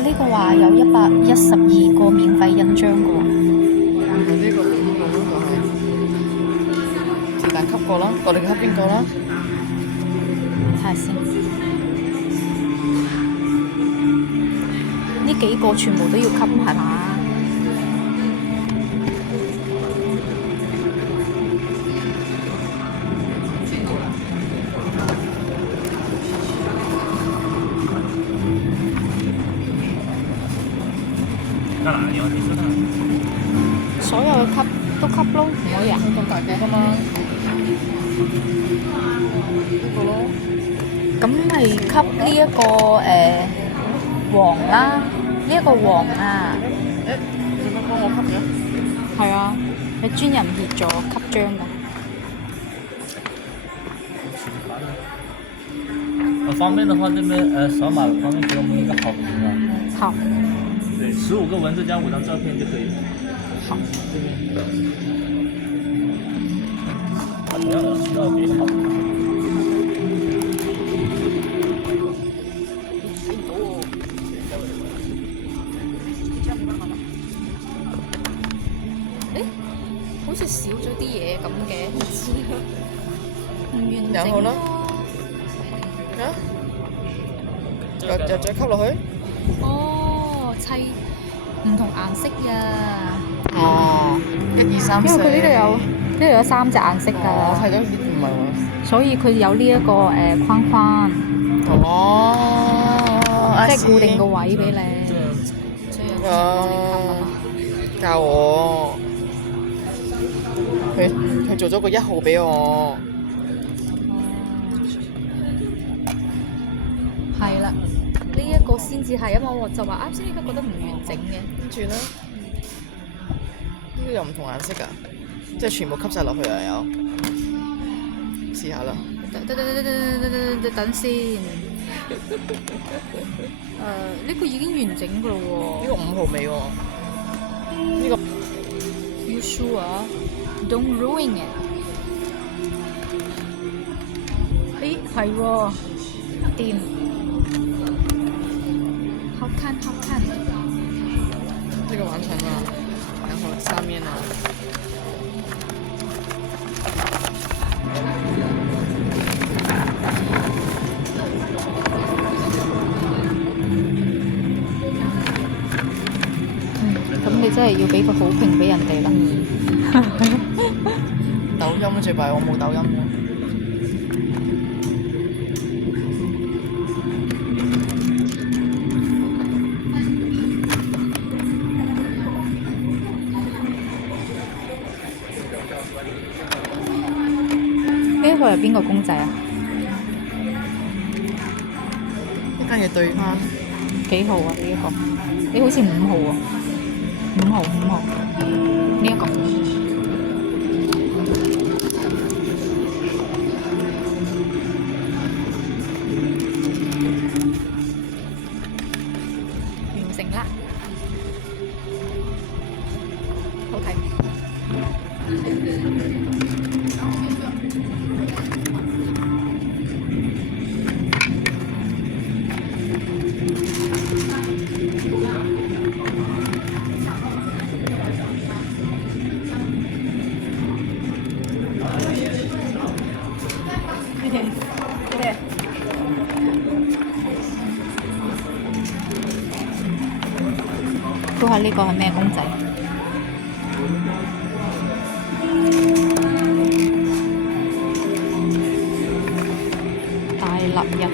佢呢個話有112個免費印章嘅喎。呢個是但吸過啦，我哋吸邊個啦？睇下先，呢幾個全部都要吸係嘛？干哪？你要去吃饭？所有吸都吸咯，唔可以啊？咁大個㗎嘛？呢個咯。咁咪吸呢一個黃啦，呢一個黃啊，誒，你做乜幫我吸嘅？係啊，你專人協助吸章㗎。方便的話，這邊掃碼方便給我們一個好評啊。好。對，15個文字加5張照片就可以了。好。這邊。啊，同樣的，需要給一個好評。好似少咗啲嘢咁嘅，唔完整然後呢？啊？又再吸落去？哦，砌唔同顏色呀。哦，1、2、3、4。因為佢呢度有3隻顏色㗎。我睇到唔係喎。所以佢有呢一個框框。哦，即係固定個位俾你。教我。佢做咗個1號俾我。係啦，呢一個先至係啊嘛，我就話啱先呢個覺得唔完整嘅。跟住咧，呢個又唔同顏色㗎，即係全部吸晒落去啊！有，試下啦。等先。呢個已經完整㗎咯喎。呢個5號尾喎。呢個。You sure? Don't ruin it. 誒係喎，掂。好看好看。這個完成了，然後下面呢？咁你真係要俾個好評俾人哋啦。抖音最弊，我冇抖音喎。呢個係邊個公仔啊？呢間嘢對翻幾號啊？呢一個，你好似5號喎。5號呢一個。完成啦，好睇。估下呢個係咩公仔？大立人。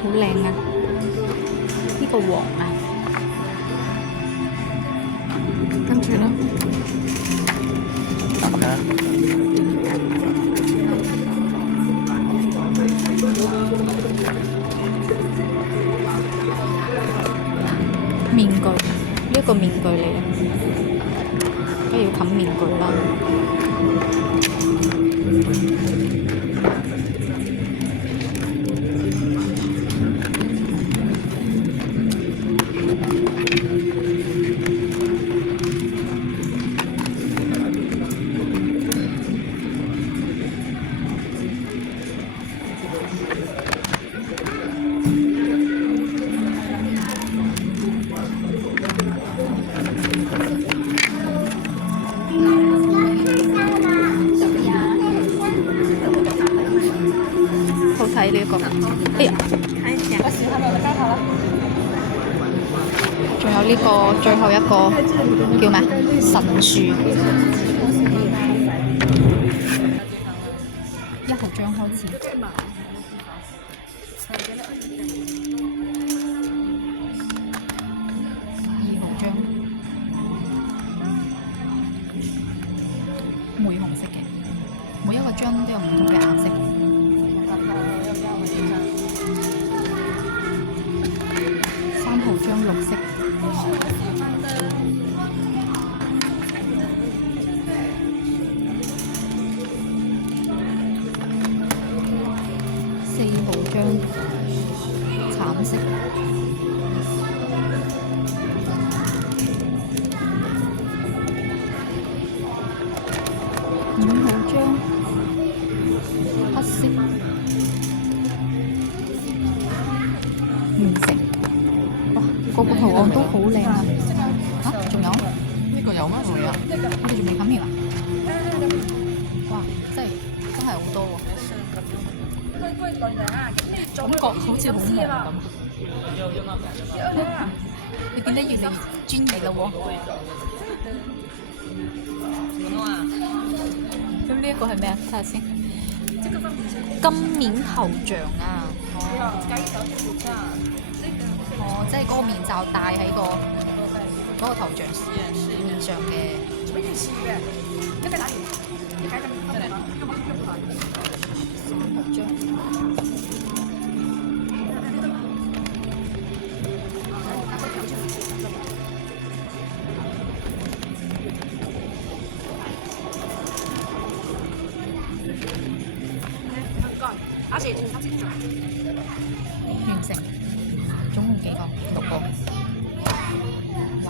好靚啊！呢個黃啊！跟住呢？面具，呢個面具嚟嘅，梗係要冚面具啦。呢個最後一個叫咩？神樹。1號張開始。2號張，玫紅色嘅，每一個張都有唔同嘅顏色。3號張綠色。4號張橙色。5號張黑色。完成。哇，個個圖案都好靚啊！嚇，仲有？呢個有咩？仲有？我哋仲未冚完啊！哇，真係好多喎！感覺好似好忙咁。你變得越嚟越專業啦喎！咁呢一個係咩啊？睇下先。金面頭像啊！哦，即係嗰個面罩戴喺嗰個頭像面上嘅。完成，總共幾個？6個。哇！